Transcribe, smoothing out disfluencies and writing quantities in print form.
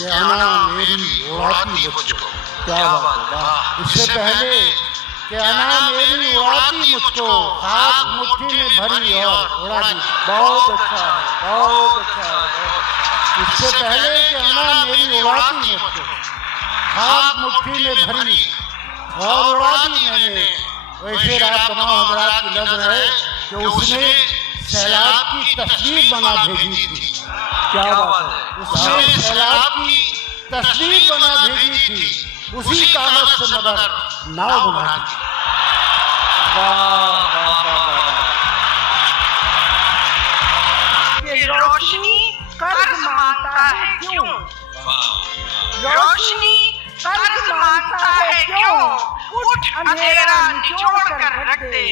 कि आना मेरी उड़ाती मुझको। क्या बात है। इससे पहले कि आना मेरी उड़ाती मुझको, हाथ मुट्ठी में भरी और उड़ा दी। बहुत अच्छा है, बहुत अच्छा है। इससे पहले कि आना मेरी उड़ाती मुझको, हाथ मुट्ठी में भरी और उड़ा दी मैंने। वैसे रात तमाम हजरात की नजर है कि उसने सैलाब की तस्वीर बना भेजी थी। क्या बात है। उसने सैलाब की तस्वीर बना भेजी थी, उसी कागज से मगर नाव बना दी। ये रोशनी कर्ज मांगता है क्यों? रोशनी कर्ज मांगता है क्यों? उठ अंधेरा निचोड़ कर रख दे।